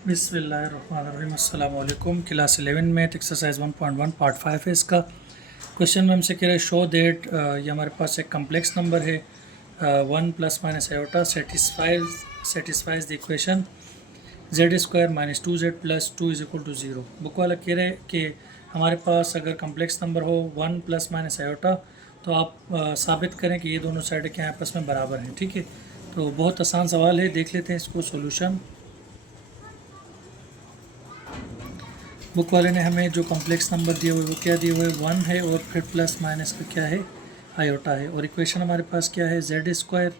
बिस्मिल्लाहिर्रहमानिर्रहीम। अस्सलाम वालेकुम। क्लास 11 में एक्सरसाइज 1.1 पार्ट 5 है इसका। क्वेश्चन में हमसे कह रहे शो दैट ये हमारे पास एक कम्प्लेक्स नंबर है 1 plus minus iota satisfies the equation z square minus 2z plus 2 is equal to 0। Book वाला कह रहे हैं कि हमारे पास अगर कम्प्लेक्स नंबर हो 1 प्लस माइनस आयोटा तो आप साबित करें कि ये दोनों साइड के आपस में बराबर हैं। ठीक है, तो बहुत आसान सवाल है, देख लेते हैं इसको सोल्यूशन। बुक वाले ने हमें जो कॉम्प्लेक्स नंबर दिए हुए वो क्या दिए हुए 1 है और फिर प्लस माइनस का क्या है आयोटा है, और इक्वेशन हमारे पास क्या है जेड स्क्वायर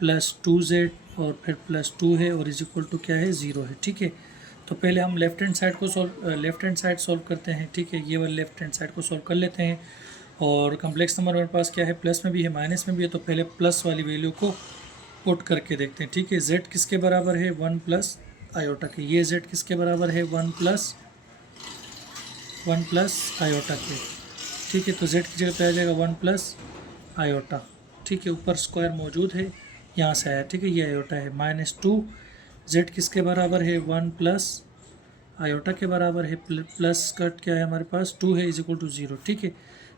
प्लस 2z और फिर प्लस 2 है और इज इक्वल टू क्या है 0 है। ठीक है, तो पहले हम लेफ्ट हैंड साइड सोल्व करते हैं। ठीक है, ये वाले लेफ्ट हैंड साइड को सोल्व कर लेते हैं। और कॉम्प्लेक्स नंबर मेरे पास क्या है, प्लस में भी है माइनस में भी है, तो पहले प्लस वाली वैल्यू को पुट करके देखते हैं। ठीक है, z किसके बराबर है 1 प्लस आयोटा के, ये z किसके बराबर है 1 प्लस आयोटा के। ठीक है, तो z की जगह पे आ जाएगा 1 प्लस आयोटा। ठीक है, ऊपर स्क्वायर मौजूद है, यहाँ से आया। ठीक है, ये आयोटा है माइनस 2, z किसके बराबर है 1 प्लस आयोटा के बराबर है, प्लस कट क्या है हमारे पास 2 है इज इक्वल टू 0। ठीक है,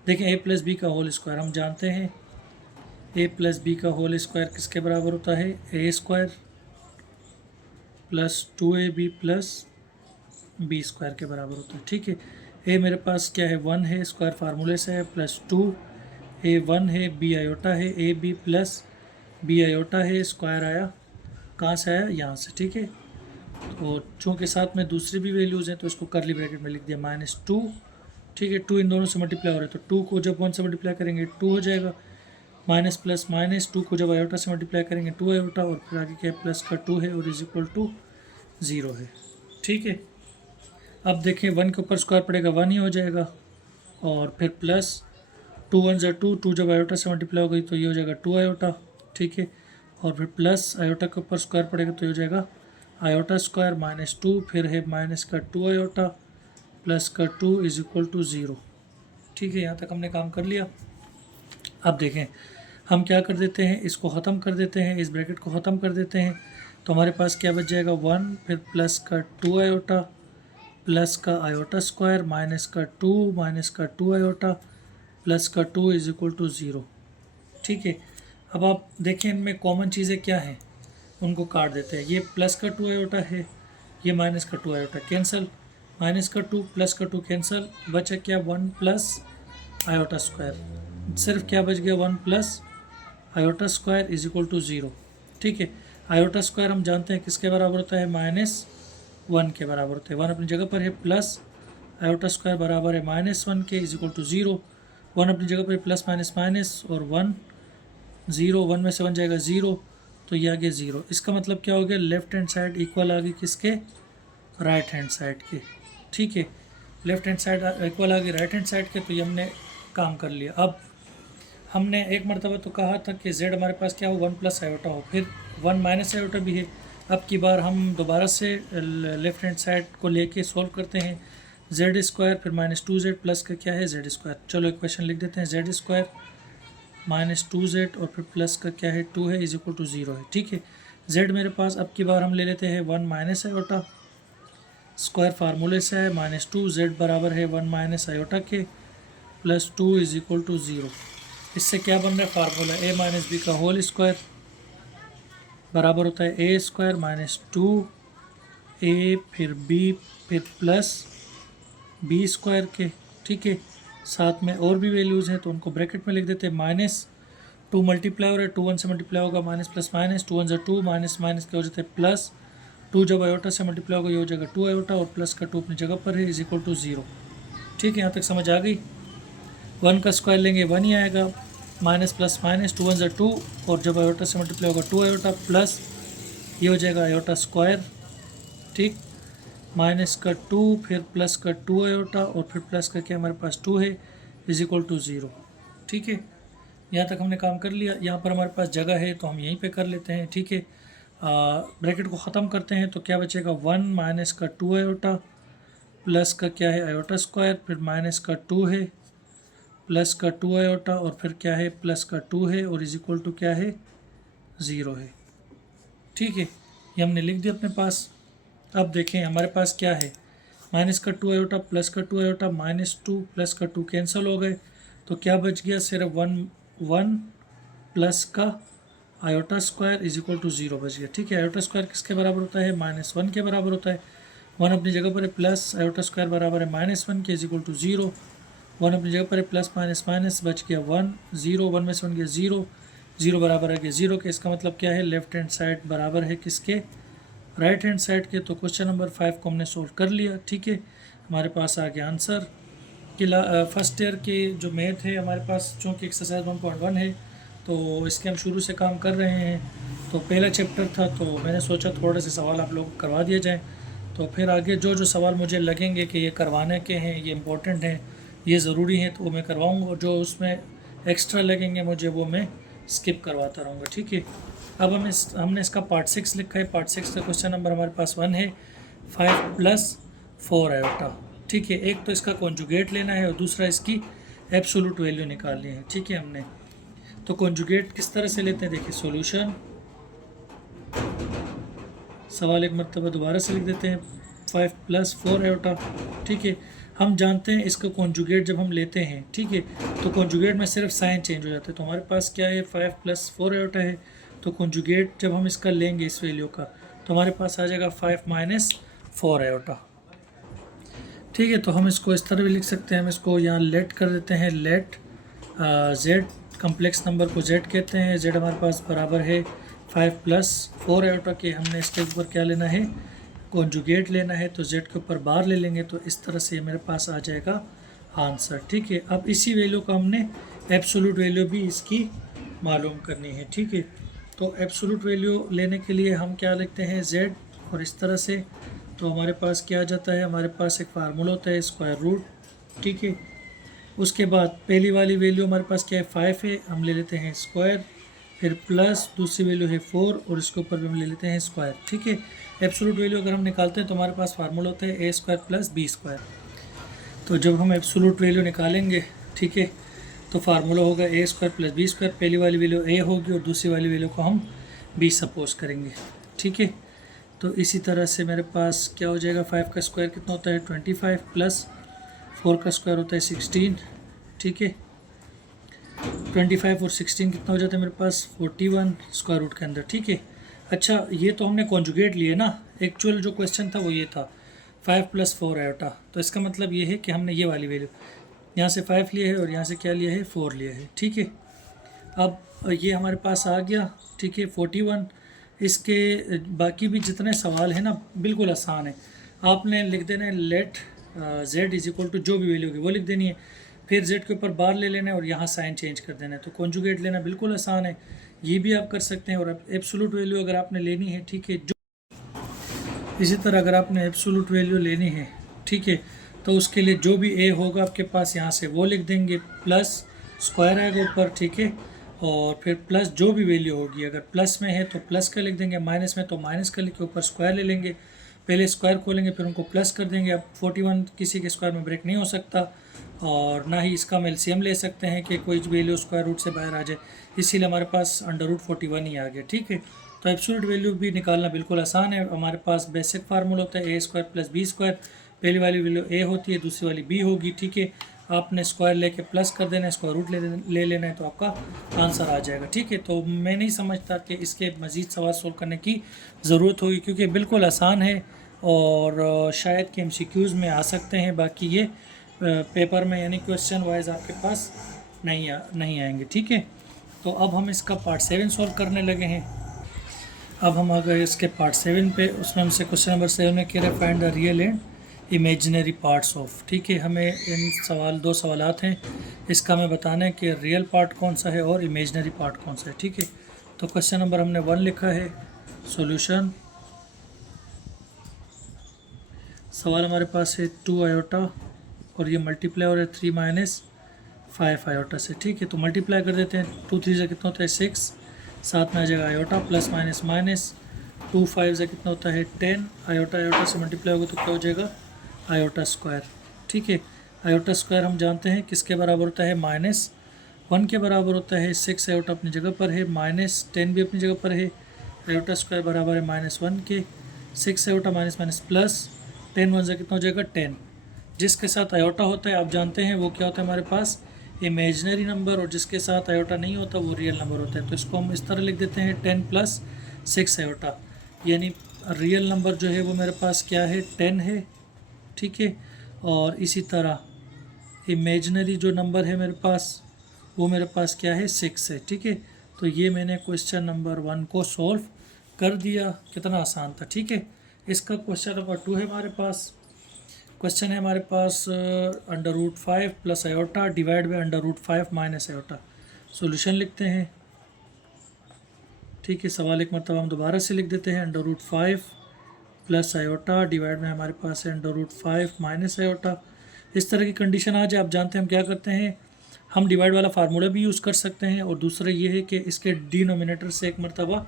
देखें a प्लस बी का होल स्क्वायर हम जानते हैं, a प्लस बी का होल स्क्वायर किसके बराबर होता है a square plus 2ab plus b square के बराबर होता है। ठीक है, ए मेरे पास क्या है 1 है, स्क्वायर फार्मूले से है, प्लस 2 ए 1 है, बी आयोटा है, a b plus b iota है, स्क्वायर आया कहाँ से आया यहाँ से। ठीक है, तो चूँकि साथ में दूसरी भी वैल्यूज़ हैं तो इसको करली ब्रैकेट में लिख दिया माइनस 2। ठीक है, 2 इन दोनों से मल्टीप्लाई हो रहा है तो 2 को जब 1 से मल्टीप्लाई करेंगे 2 हो जाएगा, माइनस प्लस माइनस 2 को जब आयोटा से मल्टीप्लाई करेंगे 2 आयोटा, और फिर आगे क्या है प्लस का 2 है और इज इक्वल टू 0 है। ठीक है, अब देखें 1 के ऊपर स्क्वायर पड़ेगा 1 ही हो जाएगा, और फिर प्लस 2 1 ज़ा 2, 2 जब आयोटा से मल्टीप्लाई हो गई तो ये हो जाएगा 2 आयोटा। ठीक है, और फिर प्लस आयोटा के ऊपर स्क्वायर पड़ेगा तो ये हो जाएगा आयोटा स्क्वायर माइनस 2, फिर है माइनस का 2 आयोटा प्लस का 2 इज इक्वल टू 0। ठीक है, यहाँ तक हमने काम कर लिया। अब देखें हम क्या कर देते हैं, इसको ख़त्म कर देते हैं, इस ब्रैकेट को ख़त्म कर देते हैं, तो हमारे पास क्या बच जाएगा 1 फिर प्लस का 2 आयोटा प्लस का आयोटा स्क्वायर माइनस का 2 आयोटा प्लस का 2 इज इक्वल टू 0। ठीक है, अब आप देखें इनमें कॉमन चीज़ें क्या हैं, उनको काट देते हैं। ये प्लस का 2 आयोटा है, ये माइनस का 2 आयोटा कैंसिल, माइनस का 2 प्लस का 2 कैंसिल, बचा क्या 1 प्लस आयोटा स्क्वायर, सिर्फ क्या बच गया 1 plus iota square is equal to 0। ठीक है, आयोटा स्क्वायर हम जानते हैं किसके बराबर होता है -1 के बराबर होते हैं, 1 अपनी जगह पर है, प्लस आयोटा स्क्वायर बराबर है -1 के इज इक्वल टू 0, 1 अपनी जगह पर है, प्लस माइनस माइनस और 1 0, 1 में से 1 जाएगा 0, तो ये आ गया 0। इसका मतलब क्या हो गया, लेफ्ट हैंड साइड इक्वल आ गई किसके, राइट हैंड साइड के। ठीक है, लेफ्ट हैंड साइड इक्वल आ गई राइट हैंड साइड के, तो ये हमने काम कर लिया। अब हमने एक मरतबा तो कहा था कि z हमारे पास क्या हो 1 प्लस आयोटा हो, फिर 1 माइनस आयोटा भी है। अब की बार हम दोबारा से लेफ्ट हैंड साइड को लेके सॉल्व करते हैं, जेड स्क्वायर फिर -2z प्लस का क्या है जेड स्क्वायर। चलो इक्वेशन लिख देते हैं, जेड स्क्वायर -2z और फिर प्लस का क्या है 2 है इज इक्वल टू 0 है। ठीक है, z मेरे पास अब की बार हम ले लेते हैं 1 माइनस आयोटा, स्क्वायर फार्मूले से है -2, z बराबर है 1 माइनस आयोटा के प्लस 2 इज इक्वल टू 0। इससे क्या बन रहा है फार्मूला, a माइनस बी का होल स्क्वायर बराबर होता है a स्क्वायर माइनस 2a फिर b फिर प्लस b स्क्वायर के। ठीक है, साथ में और भी वैल्यूज़ हैं तो उनको ब्रैकेट में लिख देते हैं, -2 मल्टीप्लाई हो रहा है, 2 1 से मल्टीप्लाई होगा माइनस प्लस माइनस, 2 1 ज़ा 2, माइनस माइनस क्या हो जाता है प्लस, 2 जब आयोटा से मल्टीप्लाई होगा ये हो जाएगा 2 आयोटा और प्लस का 2 अपनी जगह पर है इज इक्वल टू 0। ठीक है, यहाँ तक समझ आ गई। 1 का स्क्वायर लेंगे 1 ही आएगा, माइनस प्लस माइनस, 2 1 ज़ा 2 और जब आयोटा से मल्टीप्लाई होगा 2 आयोटा प्लस ये हो जाएगा आयोटा स्क्वायर। ठीक, माइनस का 2 फिर प्लस का 2 आयोटा और फिर प्लस का क्या हमारे पास 2 है इज इक्वल टू 0। ठीक है, यहाँ तक हमने काम कर लिया। यहाँ पर हमारे पास जगह है तो हम यहीं पे कर लेते हैं। ठीक है, ब्रैकेट को ख़त्म करते हैं तो क्या बचेगा 1 माइनस का 2 आयोटा प्लस का क्या है आयोटा स्क्वायर, फिर माइनस का 2 है प्लस का 2 आयोटा और फिर क्या है प्लस का 2 है और इज इक्वल टू क्या है 0 है। ठीक है, ये हमने लिख दिया अपने पास। अब देखें हमारे पास क्या है, माइनस का 2 आयोटा प्लस का 2 आयोटा, -2 प्लस का 2 कैंसिल हो गए, तो क्या बच गया, सिर्फ 1 प्लस का iota square is equal to 0 बच गया। ठीक है, आयोटा स्क्वायर किसके बराबर होता है, -1 के बराबर होता है। 1 अपनी जगह पर है, प्लस आयोटा स्क्वायर बराबर है -1 के इज इक्वल टू 0। 1 अपनी जगह पर है, प्लस माइनस माइनस बच गया 1, 0 1 में से बन गया 0, 0 बराबर है 0 के। इसका मतलब क्या है, लेफ्ट हैंड साइड बराबर है किसके, राइट हैंड साइड के। तो क्वेश्चन नंबर 5 को हमने सोल्व कर लिया। ठीक है, हमारे पास आ गया आंसर कि फर्स्ट ईयर के जो मैथ है हमारे पास, चूँकि एक्सरसाइज 1.1 है तो इसके हम शुरू से काम कर रहे हैं। तो पहला चैप्टर था तो मैंने सोचा थोड़े से सवाल आप लोग करवा दिए जाएँ, तो फिर आगे जो जो सवाल मुझे लगेंगे कि ये करवाने के हैं, ये इम्पोर्टेंट हैं, ये ज़रूरी हैं, तो वो मैं करवाऊँगा, और जो उसमें एक्स्ट्रा लगेंगे मुझे वो मैं स्किप करवाता रहूँगा। ठीक है, अब हमने इसका पार्ट 6 लिखा है। पार्ट 6 का क्वेश्चन नंबर हमारे पास 1 है, 5 + 4 आयोटा। ठीक है, एक तो इसका कॉन्जुगेट लेना है और दूसरा इसकी एब्सोल्यूट वैल्यू निकालनी है। ठीक है, हमने तो कॉन्जुगेट किस तरह से लेते हैं, देखिए सॉल्यूशन, सवाल एक मरतबा दोबारा से लिख देते हैं, 5 + 4 आयोटा। ठीक है, हम जानते हैं इसका कॉन्जुगेट जब हम लेते हैं, ठीक है, तो कॉन्जुगेट में सिर्फ साइन चेंज हो जाता है। तो हमारे पास क्या है, 5 + 4 आयोटा है, तो कॉन्जुगेट जब हम इसका लेंगे इस वैल्यू का, तो हमारे पास आ जाएगा 5 - 4 आयोटा। ठीक है, तो हम इसको इस तरह भी लिख सकते हैं, हम इसको यहाँ लेट कर देते हैं, लेट जेड, कम्प्लेक्स नंबर को जेड कहते हैं, जेड हमारे पास बराबर है 5 + 4 आयोटा के। हमने इसके ऊपर क्या लेना है, कॉन्जुगेट लेना है, तो जेड के ऊपर बार ले लेंगे, तो इस तरह से मेरे पास आ जाएगा आंसर। ठीक है, अब इसी वैल्यू का हमने एब्सोल्यूट वैल्यू भी इसकी मालूम करनी है। ठीक है, तो एब्सोल्यूट वैल्यू लेने के लिए हम क्या लिखते हैं, जेड, और इस तरह से, तो हमारे पास क्या आ जाता है, हमारे पास एक फार्मूला होता है स्क्वायर रूट। ठीक है, उसके बाद पहली वाली वैल्यू हमारे पास क्या है, 5 है, हम ले लेते हैं स्क्वायर, फिर प्लस दूसरी वैल्यू है 4 और इसके ऊपर भी हम ले लेते हैं स्क्वायर। ठीक है, एब्सोल्यूट वैल्यू अगर हम निकालते हैं तो हमारे पास फार्मूला होता है a² + b²। तो जब हम एब्सोल्यूट वैल्यू निकालेंगे, ठीक है, तो फार्मूला होगा a² + b²। पहली वाली वैल्यू a होगी और दूसरी वाली वैल्यू को हम b सपोज करेंगे। ठीक है, तो इसी तरह से मेरे पास क्या हो जाएगा, 5 का स्क्वायर कितना होता है 25 प्लस 4 का स्क्वायर होता है 16। ठीक है, 25 और 16 कितना हो जाता है मेरे पास 41 स्क्वायर रूट के अंदर। ठीक है, अच्छा ये तो हमने कॉन्जुगेट लिए ना, एक्चुअल जो क्वेश्चन था वो ये था 5 + 4 आयोटा। तो इसका मतलब ये है कि हमने ये वाली वैल्यू यहाँ से 5 लिए है और यहाँ से क्या लिया है 4 लिया है। ठीक है, अब ये हमारे पास आ गया। ठीक है, 41। इसके बाकी भी जितने सवाल हैं ना बिल्कुल आसान है, आपने लिख देना है let z is equal to जो भी वैल्यू होगी वो लिख देनी है, फिर जेड के ऊपर बार ले लेना है और यहाँ साइन चेंज कर देना है। तो कॉन्जुगेट लेना बिल्कुल आसान है, ये भी आप कर सकते हैं। और अब एब्सोल्यूट वैल्यू अगर आपने लेनी है, ठीक है, जो इसी तरह अगर आपने एब्सोल्यूट वैल्यू लेनी है, ठीक है, तो उसके लिए जो भी ए होगा आपके पास यहाँ से वो लिख देंगे, प्लस स्क्वायर आएगा ऊपर। ठीक है, और फिर प्लस जो भी वैल्यू होगी, अगर प्लस में है तो प्लस का लिख देंगे, माइनस में तो माइनस का लिख के ऊपर स्क्वायर ले लेंगे, पहले स्क्वायर खोलेंगे फिर उनको प्लस कर देंगे। अब 41 किसी के स्क्वायर में ब्रेक नहीं हो सकता, और ना ही इसका हम एलसीएम ले सकते हैं कि कोई वैल्यू स्क्वायर रूट से बाहर आ जाए, इसीलिए हमारे पास √41 ही आ गया। ठीक है, तो एब्सोल्यूट वैल्यू भी निकालना बिल्कुल आसान है। हमारे पास बेसिक फार्मूला होता है a² + b²। पहली वाली वैल्यू a होती है, दूसरी वाली b होगी। ठीक है, आपने स्क्वायर लेके प्लस कर देना है, स्क्वायर रूट ले लेना है, तो आपका आंसर आ जाएगा। ठीक है, तो मैं नहीं समझता कि इसके मज़ीद सवाल सोल्व करने की ज़रूरत होगी, क्योंकि बिल्कुल आसान है और शायद कि MCQs में आ सकते हैं, बाकी ये पेपर में यानी क्वेश्चन वाइज आपके पास नहीं आएंगे। ठीक है, तो अब हम इसका पार्ट 7 सॉल्व करने लगे हैं। अब हम आ गए इसके पार्ट 7 पे, उसमें हमसे क्वेश्चन नंबर 7 में कह रहे find the real and imaginary parts of. ठीक है, हमें इन दो सवालात हैं, इसका हमें बताना है कि रियल पार्ट कौन सा है और इमेजिनरी पार्ट कौन सा है। ठीक है, तो क्वेश्चन नंबर हमने 1 लिखा है, सॉल्यूशन, सवाल हमारे पास है 2 आयोटा और ये मल्टीप्लाई हो रहा है 3 - 5 आयोटा से। ठीक है, तो मल्टीप्लाई कर देते हैं, 2 3 से कितना होता है 6, साथ में आ जाएगा आयोटा, प्लस माइनस माइनस, 2 5 से कितना होता है 10, आयोटा आयोटा से मल्टीप्लाई होगा तो क्या हो जाएगा आयोटा स्क्वायर। ठीक है, आयोटा स्क्वायर हम जानते हैं किसके बराबर होता है, -1 के बराबर होता है। 6 आयोटा अपनी जगह पर है, -10 भी अपनी जगह पर है, आयोटा स्क्वायर बराबर है -1 के। 6 iota minus minus plus 10 one से कितना हो जाएगा 10। जिसके साथ आयोटा होता है आप जानते हैं वो क्या होता है हमारे पास इमेजनरी नंबर, और जिसके साथ आयोटा नहीं होता वो रियल नंबर होता है। तो इसको हम इस तरह लिख देते हैं 10 प्लस 6 आयोटा, यानी रियल नंबर जो है वो मेरे पास क्या है 10 है, ठीक है। और इसी तरह इमेजनरी जो नंबर है मेरे पास वो मेरे पास क्या है 6 है, ठीक है। तो ये मैंने क्वेश्चन नंबर 1 को सॉल्व कर दिया, कितना आसान था, ठीक है। इसका क्वेश्चन नंबर 2 है हमारे पास। क्वेश्चन है हमारे पास √5 plus iota divide by √5 minus iota. Solution लिखते हैं, ठीक है। सवाल एक मरतबा हम दोबारा से लिख देते हैं √5 प्लस आयोटा डिवाइड में हमारे पास है √5 माइनस आयोटा। इस तरह की कंडीशन आ जाए आप जानते हैं हम क्या करते हैं, हम डिवाइड वाला फार्मूला भी यूज़ कर सकते हैं, और दूसरा ये है कि इसके डिनोमिनेटर से एक मरतबा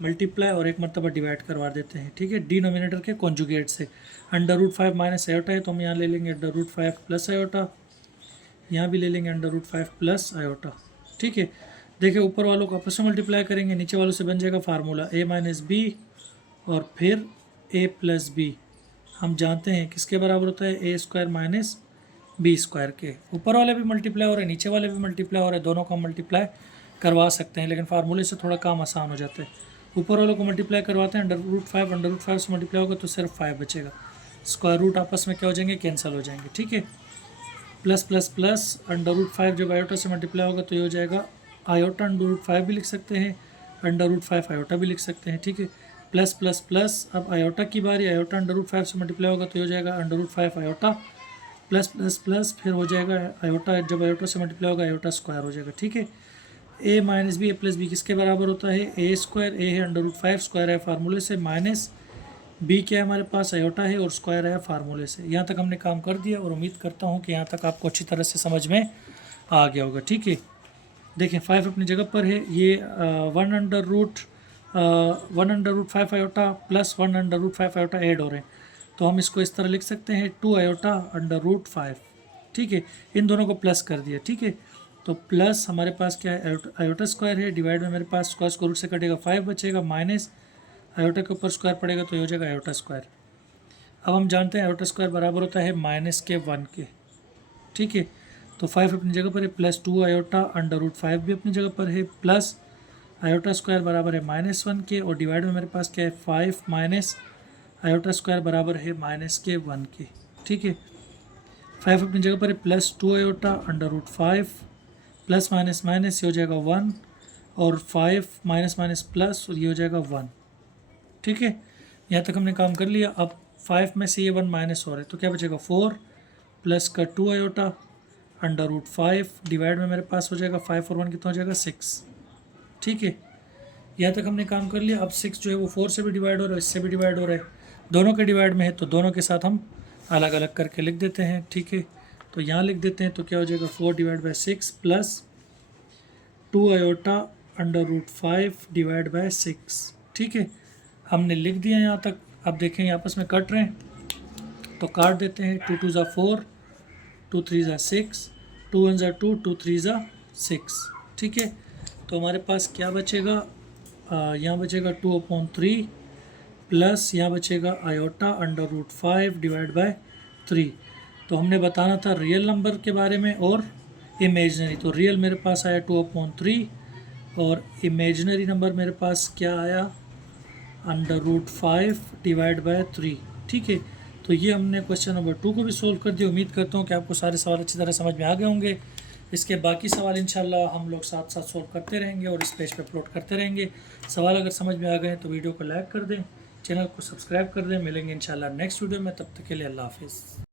मल्टीप्लाई और एक मरतबा डिवाइड करवा देते हैं, ठीक है, डिनोमिनेटर के कॉन्जुगेट से। √5 माइनस आयोटा है तो हम यहाँ ले लेंगे √5 प्लस आयोटा, यहाँ भी ले लेंगे √5 प्लस आयोटा, ठीक है। देखिए ऊपर वालों को आपस में मल्टीप्लाई करेंगे, नीचे वालों से बन जाएगा फार्मूला a माइनस बी और फिर a प्लस बी। हम जानते हैं किसके बराबर होता है a² माइनस b² के। ऊपर वाले भी मल्टीप्लाई हो रहे हैं, नीचे वाले भी मल्टीप्लाई हो रहे हैं, दोनों का मल्टीप्लाई करवा सकते हैं, लेकिन फार्मूले से थोड़ा काम आसान हो जाता है। ऊपर वालों को मल्टीप्लाई करवाते हैं √5 से मल्टीप्लाई होगा तो सिर्फ 5 बचेगा, स्क्वायर रूट आपस में क्या हो जाएंगे कैंसिल हो जाएंगे, ठीक है। प्लस प्लस प्लस √5 जब आयोटा से मल्टीप्लाई होगा तो ये हो जाएगा आयोटा √5 भी लिख सकते हैं, √5 आयोटा भी लिख सकते हैं, ठीक है। प्लस प्लस प्लस अब आयोटा की बारी, आयोटा √5 से मल्टीप्लाई होगा तो ये हो जाएगा √5 आयोटा प्लस प्लस प्लस फिर हो जाएगा आयोटा, जब आयोटा से मल्टीप्लाई होगा आयोटा स्क्वायर हो जाएगा, ठीक है। a minus b plus b किसके बराबर होता है a², a है √5 स्क्वायर है फार्मूले से, माइनस b क्या है हमारे पास आयोटा है और स्क्वायर है फार्मूले से। यहाँ तक हमने काम कर दिया और उम्मीद करता हूँ कि यहाँ तक आपको अच्छी तरह से समझ में आ गया होगा, ठीक है। देखें 5 अपनी जगह पर है, ये 1√5 आयोटा प्लस 1√5 आयोटा ऐड हो रहे हैं, तो हम इसको इस तरह लिख सकते हैं 2 आयोटा √5, ठीक है। इन दोनों को प्लस कर दिया, ठीक है। तो प्लस हमारे पास क्या है आयोटा स्क्वायर है, डिवाइड में मेरे पास स्क्वायर रूट से कटेगा 5 बचेगा, माइनस आयोटा के ऊपर स्क्वायर पड़ेगा तो ये हो जाएगा आयोटा स्क्वायर। अब हम जानते हैं आयोटा स्क्वायर बराबर होता है -1 के, ठीक है। तो 5 अपनी जगह पर है, प्लस 2 आयोटा √5 भी अपनी जगह पर है, प्लस आयोटा स्क्वायर बराबर है -1 के, और डिवाइड में मेरे पास क्या है 5 माइनस आयोटा स्क्वायर बराबर है -1 के, ठीक है। 5 अपनी जगह पर है, plus 2 iota √5 plus minus minus ये हो जाएगा 1, और 5 माइनस माइनस प्लस और ये हो जाएगा 1, ठीक है। यहाँ तक हमने काम कर लिया। अब 5 में से ये 1 माइनस हो रहा है तो क्या बचेगा 4 प्लस का 2 आयोटा √5 डिवाइड में मेरे पास हो जाएगा 5 और 1 कितना हो जाएगा 6, ठीक है। यहाँ तक हमने काम कर लिया। अब 6 जो है वो 4 से भी डिवाइड हो रहा है, इससे भी डिवाइड हो रहा है, दोनों के डिवाइड में है तो दोनों के साथ हम अलग अलग करके लिख देते हैं, ठीक है। तो यहाँ लिख देते हैं तो क्या हो जाएगा 4 divide by 6 plus 2 iota √5 divide by 6, ठीक है। हमने लिख दिया यहाँ तक। अब देखें आपस में कट रहे हैं तो काट देते हैं, 2 2 ज़ा 4, 2 3 ज़ा 6, 2 1 ज़ा 2, 2 3 ज़ा 6, ठीक है। तो हमारे पास क्या बचेगा, यहाँ बचेगा 2/3 प्लस यहाँ बचेगा आयोटा √5 डिवाइड बाय 3। तो हमने बताना था रियल नंबर के बारे में और इमेजनरी। तो रियल मेरे पास आया 2/3 और इमेजनरी नंबर मेरे पास क्या आया √5 डिवाइड बाय 3, ठीक है। तो ये हमने क्वेश्चन नंबर 2 को भी सोल्व कर दिया। उम्मीद करता हूँ कि आपको सारे सवाल अच्छी तरह समझ में आ गए होंगे। इसके बाकी सवाल इंशाल्लाह हम लोग साथ साथ सोल्व करते रहेंगे और इस पेज पे अपलोड करते रहेंगे। सवाल अगर समझ में आ गए तो वीडियो को लाइक कर दें, चैनल को सब्सक्राइब कर दें। मिलेंगे इंशाल्लाह नेक्स्ट वीडियो में, तब तक के लिए अल्लाह हाफिज़।